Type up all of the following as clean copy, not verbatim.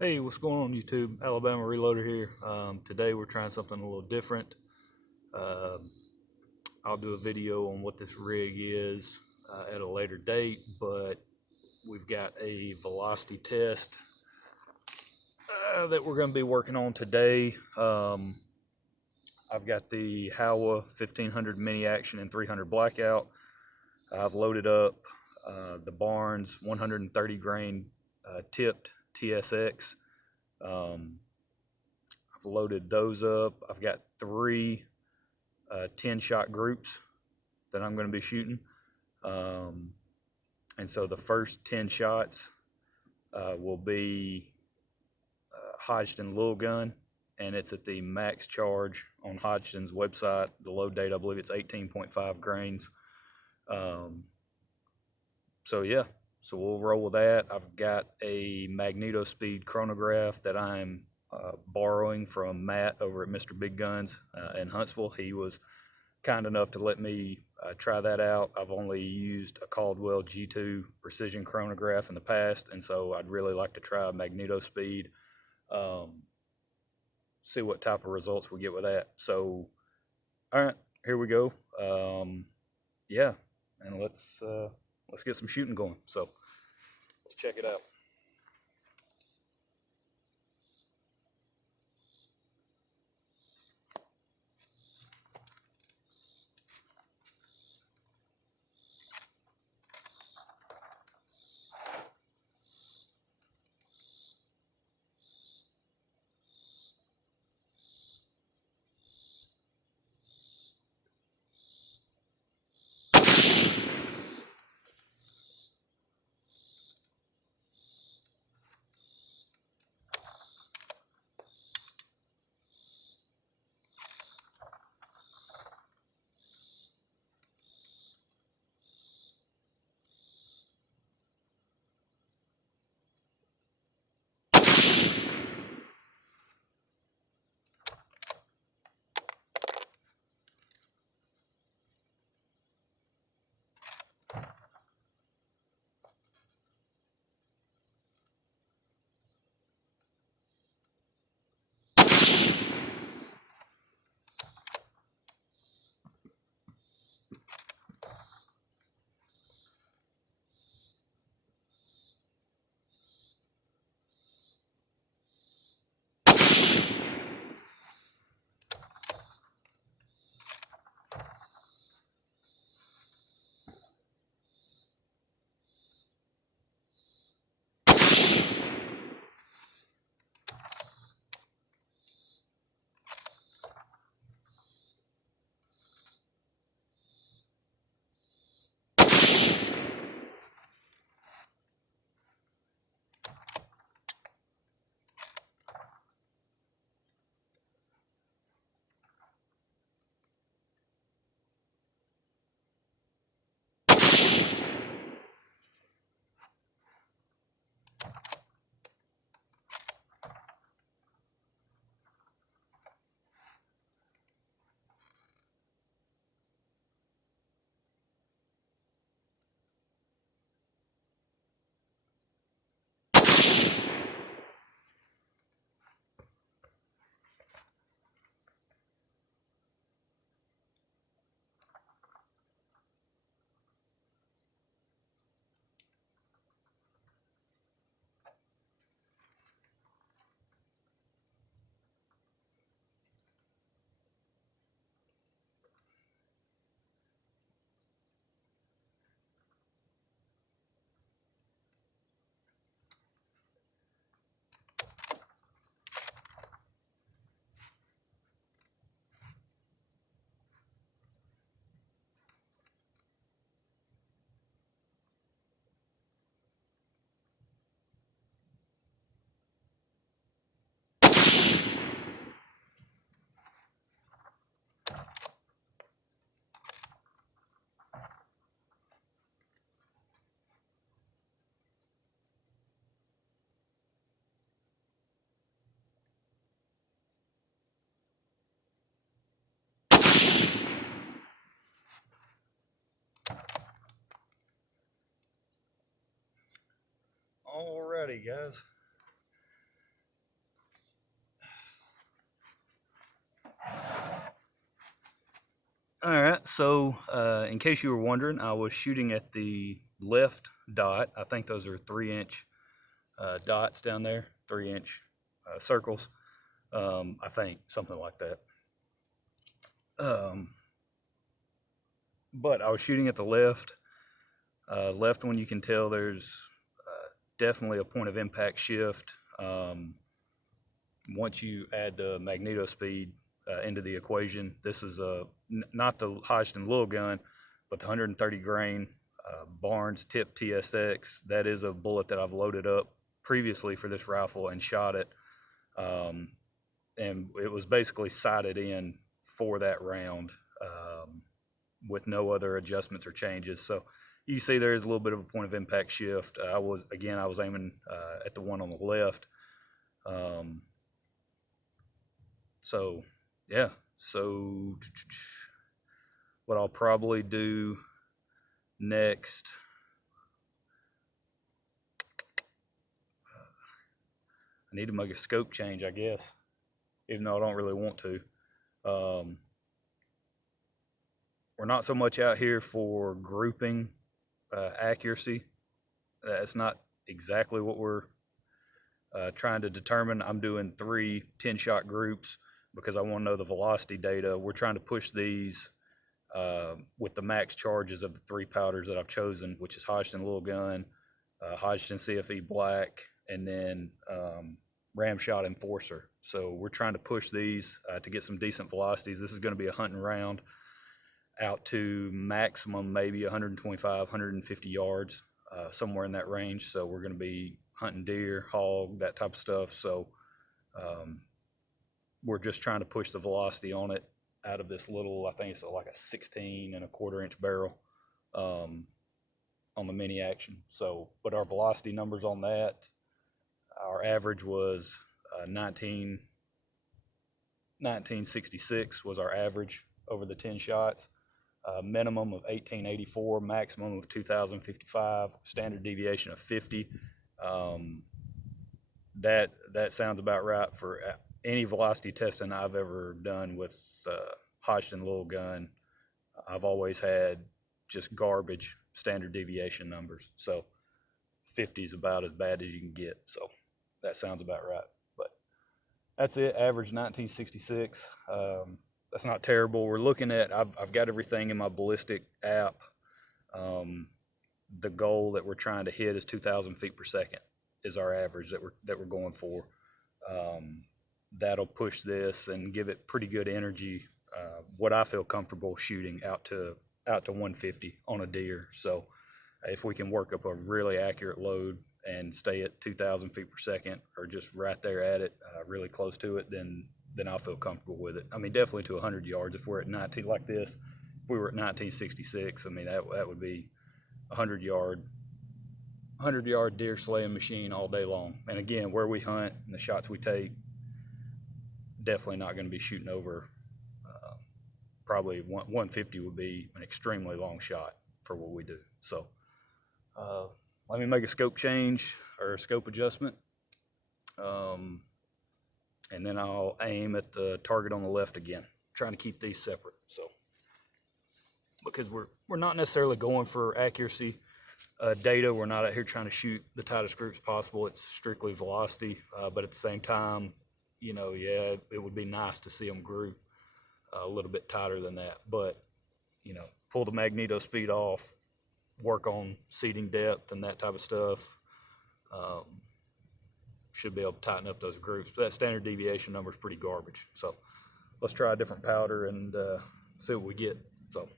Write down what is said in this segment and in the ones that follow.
Hey, what's going on YouTube? Alabama Reloader here. Today we're trying something a little different. Uh, I'll do a video on what this rig is at a later date, but we've got a velocity test that we're going to be working on today. I've got the Howa 1500 mini action and 300 blackout. I've loaded up the Barnes 130 grain tipped TSX. I've loaded those up. I've got three 10-shot groups that I'm going to be shooting. And so the first 10 shots will be Hodgdon Little Gun, and it's at the max charge on Hodgdon's website. The load date, I believe it's 18.5 grains. So yeah, so we'll roll with that. I've got a magneto speed chronograph that I'm borrowing from Matt over at Mr. Big Guns in Huntsville. He was kind enough to let me try that out. I've only used a Caldwell G2 precision chronograph in the past, and so I'd really like to try magneto speed, see what type of results we get with that. So all right, here we go. Yeah, and let's get some shooting going. So let's check it out. Alrighty, guys. All right, so in case you were wondering, I was shooting at the left dot. I think those are 3-inch dots down there, 3-inch circles. I think something like that. But I was shooting at the left. Left one, you can tell there's definitely a point of impact shift. Once you add the magneto speed into the equation, this is not the Hodgdon Little Gun, but the 130 grain Barnes Tip TSX. That is a bullet that I've loaded up previously for this rifle and shot it. And it was basically sighted in for that round with no other adjustments or changes. So you see there is a little bit of a point of impact shift. I was aiming at the one on the left. So yeah, so what I'll probably do next, I need to make a scope change, I guess, even though I don't really want to. We're not so much out here for grouping accuracy. That's not exactly what we're trying to determine. I'm doing 3 10-shot groups because I want to know the velocity data. We're trying to push these with the max charges of the 3 powders that I've chosen, which is Hodgdon Little Gun, Hodgdon CFE Black, and then Ramshot Enforcer. So we're trying to push these to get some decent velocities. This is going to be a hunting round out to maximum maybe 125, 150 yards, somewhere in that range. So we're going to be hunting deer, hog, that type of stuff. So we're just trying to push the velocity on it out of this little, I think it's like a 16.25-inch barrel on the mini action. So, but our velocity numbers on that, our average was 1966 was our average over the 10 shots. Minimum of 1884, maximum of 2055, standard deviation of 50. That sounds about right for any velocity testing I've ever done with Hodgdon Little Gun. I've always had just garbage standard deviation numbers. So 50 is about as bad as you can get. So that sounds about right. But that's it, average 1966. That's not terrible. We're looking at, I've got everything in my ballistic app. The goal that we're trying to hit is 2,000 feet per second is our average that we're going for. That'll push this and give it pretty good energy. What I feel comfortable shooting out to 150 on a deer. So if we can work up a really accurate load and stay at 2,000 feet per second or just right there at it, really close to it, then I'll feel comfortable with it. I mean, definitely to 100 yards. If we're at 19 like this, if we were at 1966, I mean, that would be 100 yard deer slaying machine all day long. And again, where we hunt and the shots we take, definitely not going to be shooting over. Probably 150 would be an extremely long shot for what we do. So let me make a scope change or a scope adjustment. And then I'll aim at the target on the left again, trying to keep these separate. So, because we're not necessarily going for accuracy data, we're not out here trying to shoot the tightest groups possible. It's strictly velocity, but at the same time, you know, yeah, it would be nice to see them group a little bit tighter than that. But, you know, pull the magneto speed off, work on seating depth and that type of stuff. Should be able to tighten up those groups. But that standard deviation number is pretty garbage. So let's try a different powder and see what we get. So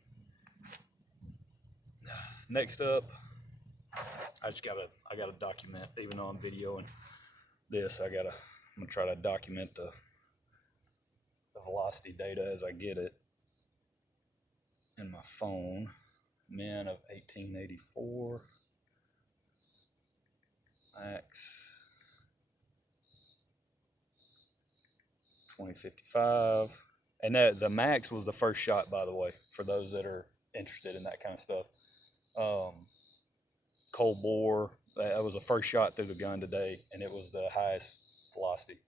next up, I gotta document, even though I'm videoing this, I'm gonna try to document the velocity data as I get it in my phone. Min of 1884, max 2055, and that the max was the first shot, by the way, for those that are interested in that kind of stuff. Cold bore, that was the first shot through the gun today, and it was the highest velocity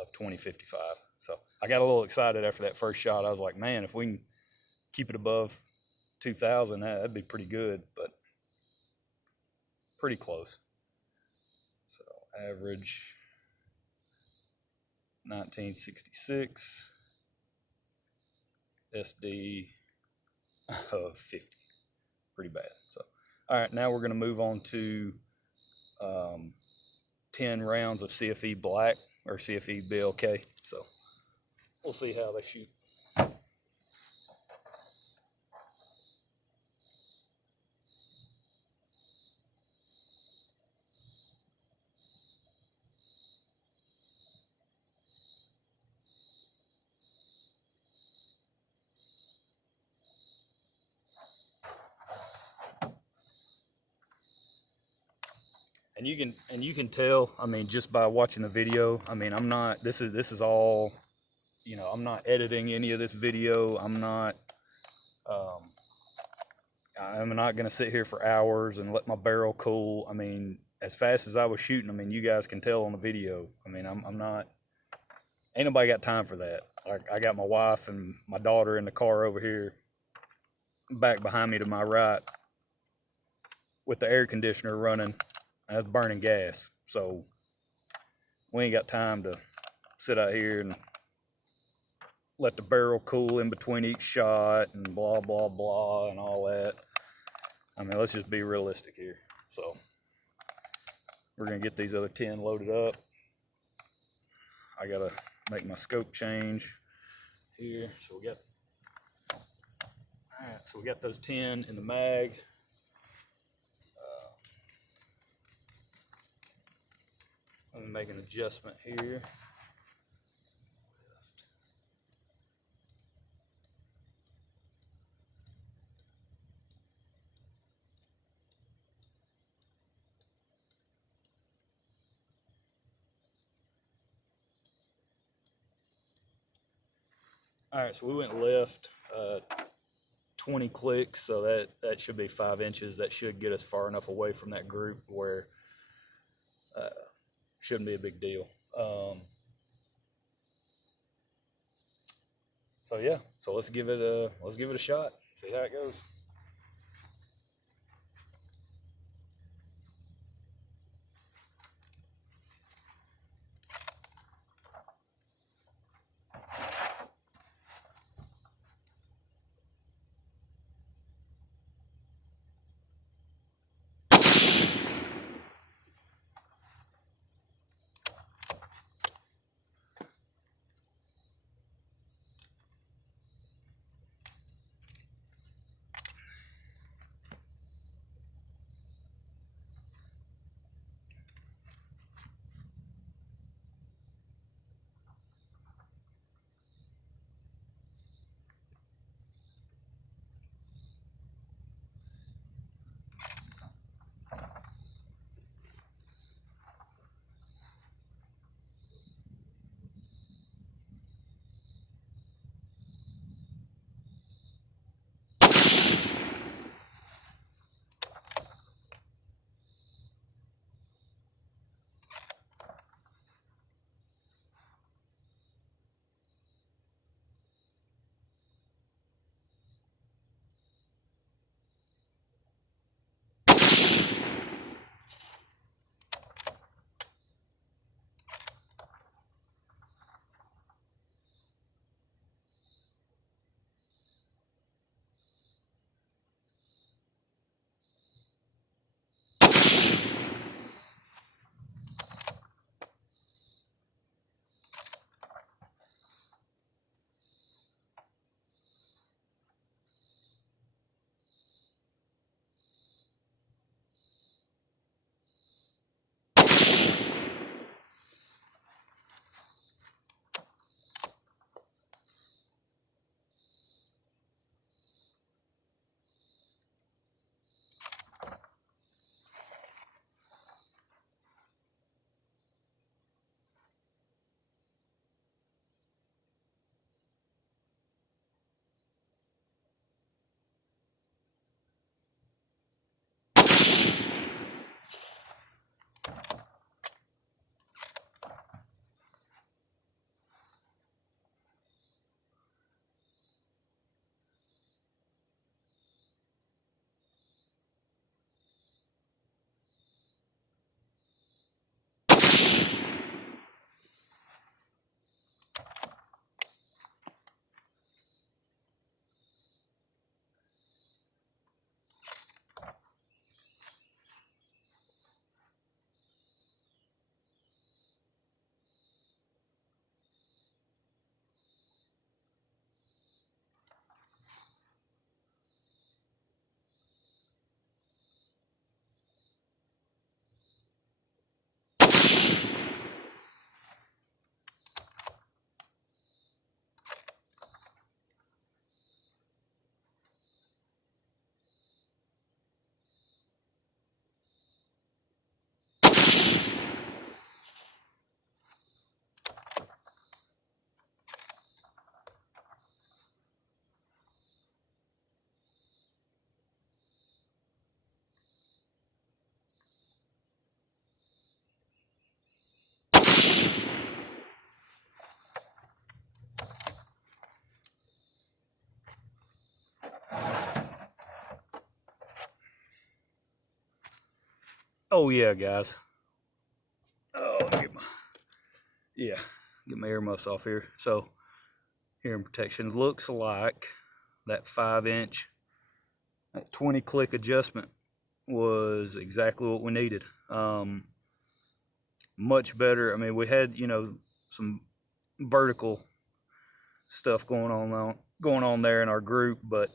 of 2055. So I got a little excited after that first shot. I was like, man, if we can keep it above 2,000, that'd be pretty good, but pretty close. So average 1966, SD of 50, pretty bad. So, all right, now we're gonna move on to 10 rounds of CFE Black or CFE BLK. So we'll see how they shoot. And you can tell, I mean, just by watching the video, I mean, this is all, you know, I'm not editing any of this video. I'm not going to sit here for hours and let my barrel cool. I mean, as fast as I was shooting, I mean, you guys can tell on the video. I mean, I'm not, ain't nobody got time for that. I got my wife and my daughter in the car over here, back behind me to my right, with the air conditioner running. That's burning gas. So we ain't got time to sit out here and let the barrel cool in between each shot and blah, blah, blah and all that. I mean, let's just be realistic here. So we're gonna get these other 10 loaded up. I gotta make my scope change here. So we got those 10 in the mag. Let me make an adjustment here. All right, so we went left 20 clicks, so that should be 5 inches. That should get us far enough away from that group where shouldn't be a big deal. So yeah, so let's give it a shot. See how it goes. Oh yeah, guys. Oh, get my earmuffs off here. So hearing protection looks like that 5-inch, that 20 click adjustment was exactly what we needed. Much better. I mean, we had, you know, some vertical stuff going on there in our group, but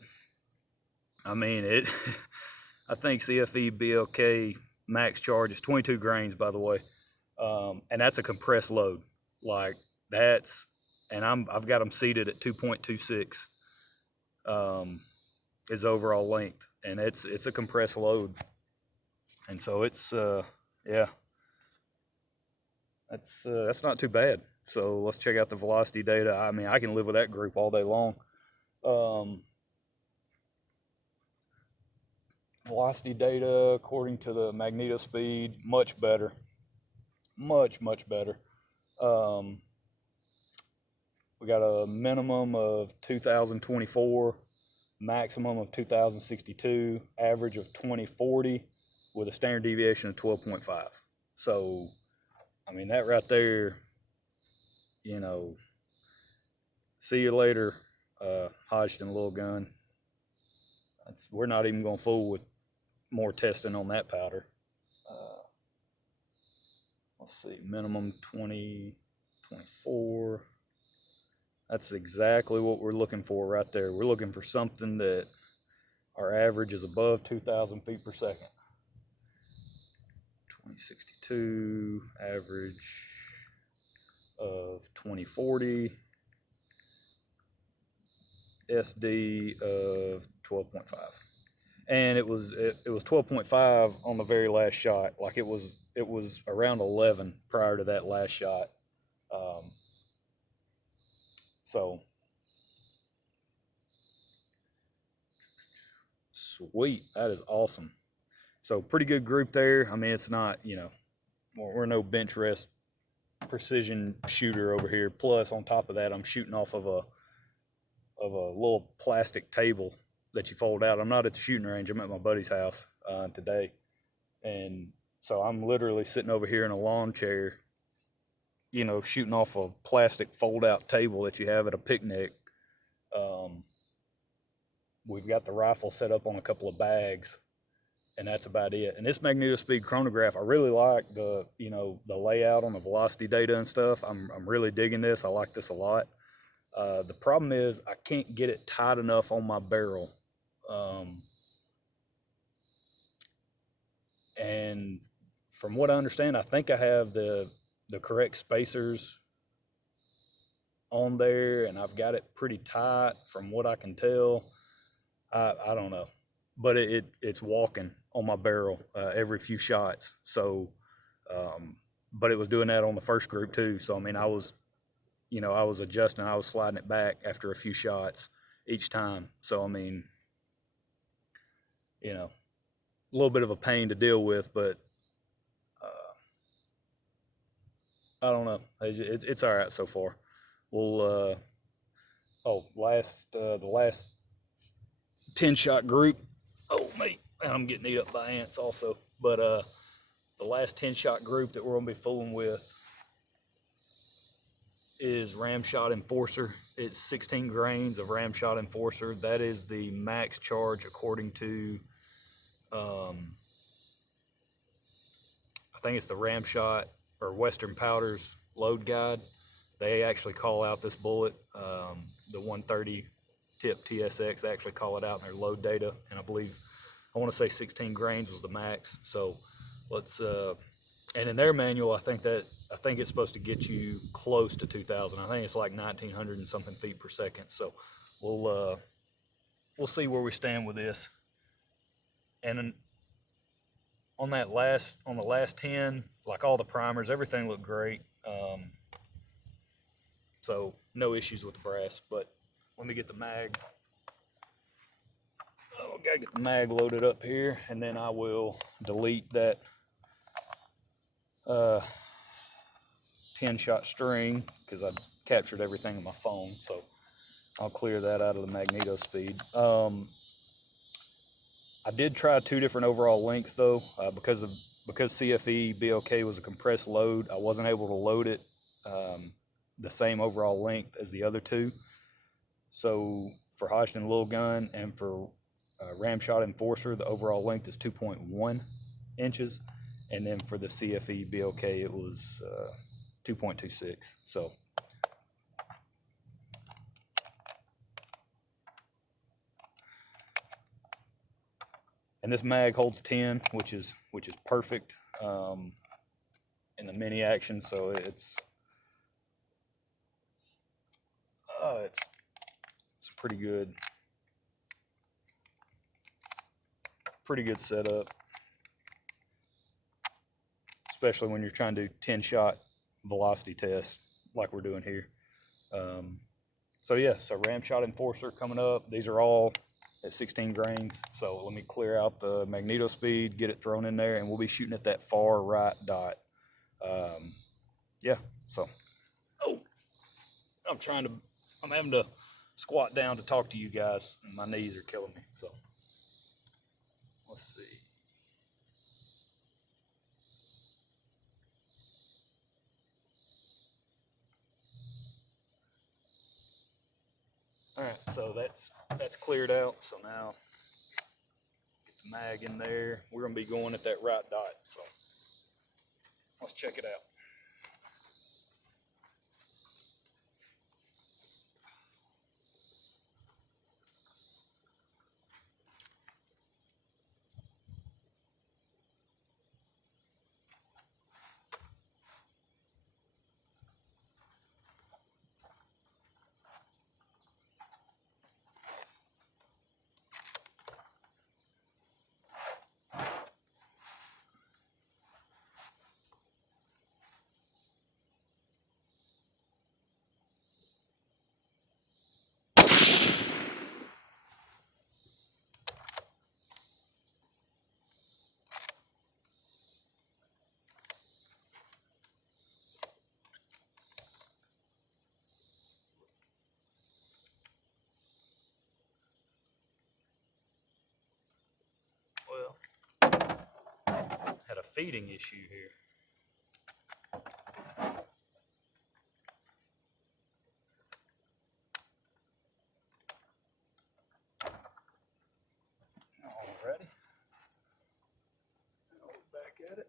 I mean it. I think CFE BLK max charge is 22 grains, by the way, and that's a compressed load. Like that's, and I've got them seated at 2.26 is overall length, and it's a compressed load, and so it's yeah, that's not too bad. So let's check out the velocity data. I mean, I can live with that group all day long. Velocity data according to the magneto speed, much better, much better. We got a minimum of 2024, maximum of 2062, average of 2040 with a standard deviation of 12.5. So I mean, that right there, you know, see you later, Hodgdon Little Gun. We're not even going to fool with more testing on that powder. Let's see, minimum 2024. That's exactly what we're looking for right there. We're looking for something that our average is above 2,000 feet per second. 2062, average of 2040, SD of 12.5. And it was 12.5 on the very last shot. Like it was around 11 prior to that last shot. So sweet, that is awesome. So pretty good group there. I mean, it's not, you know, we're no bench rest precision shooter over here. Plus, on top of that, I'm shooting off of a little plastic table that you fold out. I'm not at the shooting range. I'm at my buddy's house today, and so I'm literally sitting over here in a lawn chair, you know, shooting off a plastic fold-out table that you have at a picnic. We've got the rifle set up on a couple of bags, and that's about it. And this magneto speed chronograph, I really like the, you know, the layout on the velocity data and stuff. I'm really digging this. I like this a lot. The problem is I can't get it tight enough on my barrel. And from what I understand, I think I have the correct spacers on there, and I've got it pretty tight from what I can tell. I don't know, but it's walking on my barrel every few shots. So, but it was doing that on the first group too. So I mean, I was adjusting, I was sliding it back after a few shots each time. So I mean, you know, a little bit of a pain to deal with, but I don't know. It's all right so far. We'll the last 10-shot group. Oh mate, I'm getting eat up by ants also. But the last 10-shot group that we're gonna be fooling with is Ramshot Enforcer. It's 16 grains of Ramshot Enforcer. That is the max charge according to I think it's the Ramshot or Western Powders load guide. They actually call out this bullet, the 130 tip TSX. They actually call it out in their load data, and I want to say 16 grains was the max. So let's and in their manual, I think it's supposed to get you close to 2,000. I think it's like 1,900 and something feet per second. So we'll see where we stand with this. And on the last 10, like all the primers, everything looked great. So no issues with the brass. But let me get the mag. Oh, gotta get the mag loaded up here, and then I will delete that 10-shot string because I captured everything on my phone. So I'll clear that out of the magneto speed. I did try 2 different overall lengths though, because of because CFE BLK was a compressed load, I wasn't able to load it the same overall length as the other two. So for Hodgdon Little Gun and for Ramshot Enforcer, the overall length is 2.1 inches. And then for the CFE BLK, it was 2.26. So and this mag holds 10, which is perfect in the mini action. So it's pretty good setup, especially when you're trying to do 10-shot velocity tests like we're doing here. So yeah, so Ramshot Enforcer coming up. These are all at 16 grains. So let me clear out the magneto speed, get it thrown in there, and we'll be shooting at that far right dot. Yeah, so, I'm having to squat down to talk to you guys, and my knees are killing me, so. Let's see. All right, so that's cleared out. So now get the mag in there. We're gonna be going at that right dot. So let's check it out. Well, had a feeding issue here. Alrighty. Now we're back at it.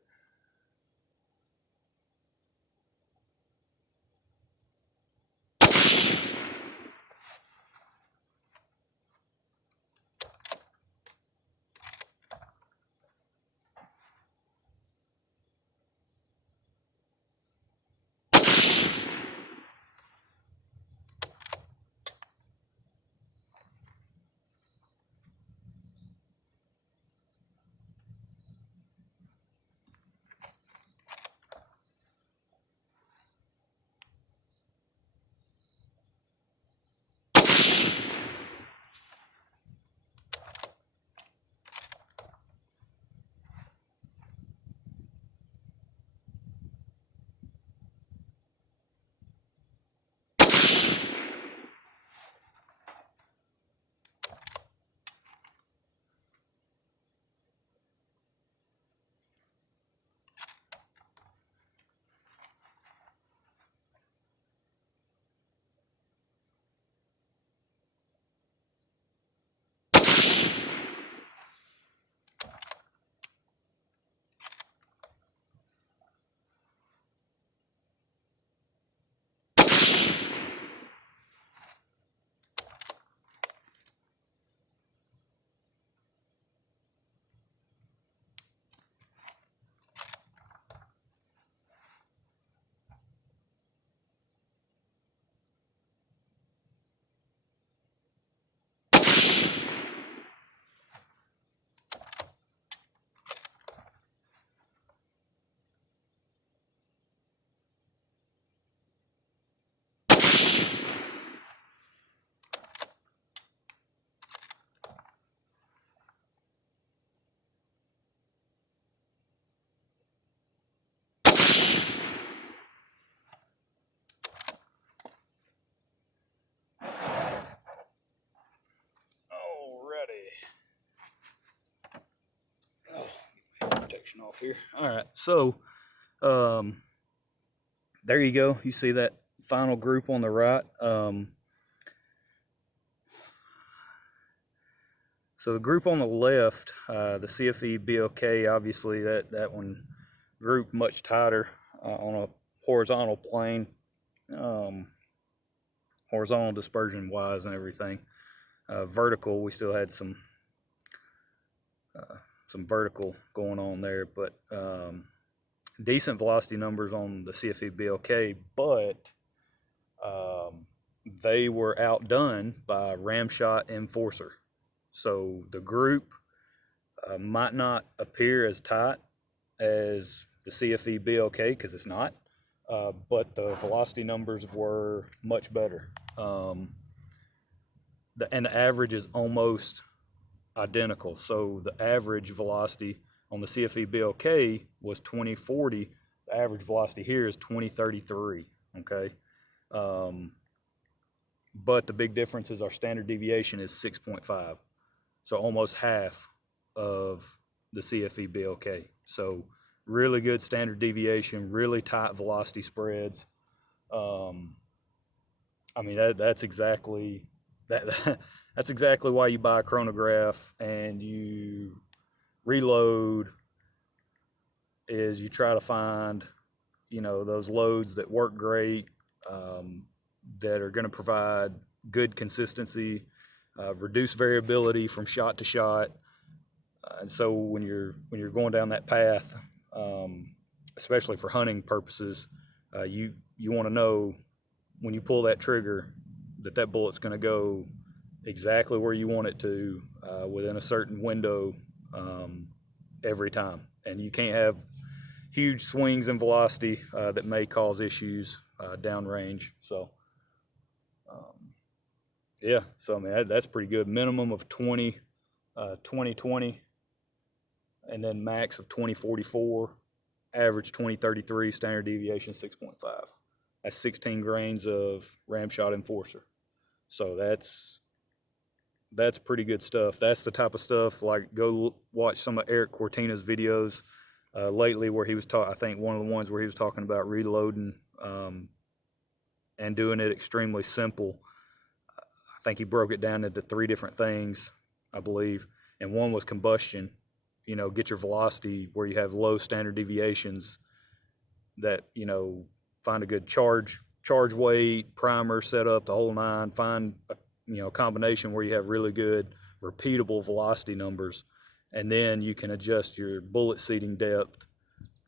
off here. All right, so there you go. You see that final group on the right. So the group on the left, the CFE BLK, obviously that one grouped much tighter on a horizontal plane, horizontal dispersion wise and everything. Vertical, we still had some vertical going on there, but decent velocity numbers on the CFE BLK, but they were outdone by Ramshot Enforcer. So the group might not appear as tight as the CFE BLK because it's not, but the velocity numbers were much better. And the average is almost identical. So the average velocity on the CFE BLK was 2040. The average velocity here is 2033. Okay. But the big difference is our standard deviation is 6.5. So almost half of the CFE BLK. So really good standard deviation, really tight velocity spreads. I mean, that's exactly that's exactly why you buy a chronograph and you reload, is you try to find, you know, those loads that work great, that are going to provide good consistency, reduce variability from shot to shot. And so when you're going down that path, especially for hunting purposes, you want to know when you pull that trigger that bullet's going to go exactly where you want it to, within a certain window, every time. And you can't have huge swings in velocity that may cause issues downrange. So yeah, so I mean that's pretty good. Minimum of 20, 2020, and then max of 2044, average 2033, standard deviation 6.5. That's 16 grains of Ramshot Enforcer. So that's pretty good stuff. That's the type of stuff, like, go watch some of Eric Cortina's videos lately where he was talking, I think one of the ones where he was talking about reloading and doing it extremely simple. I think he broke it down into 3 different things, I believe. And one was combustion. You know, get your velocity where you have low standard deviations, that, you know, find a good charge weight, primer setup, the whole nine. Find a, you know, combination where you have really good repeatable velocity numbers, and then you can adjust your bullet seating depth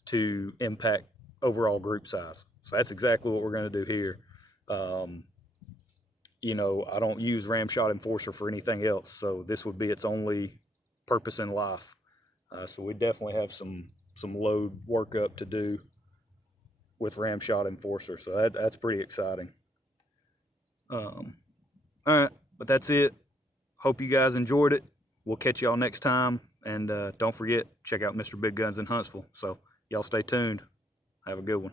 to impact overall group size. So that's exactly what we're going to do here. You know, I don't use Ramshot Enforcer for anything else, so this would be its only purpose in life. So we definitely have some load workup to do with Ramshot Enforcer, so that's pretty exciting. All right, but that's it. Hope you guys enjoyed it. We'll catch y'all next time, and don't forget, check out Mr. Big Guns in Huntsville. So y'all stay tuned. Have a good one.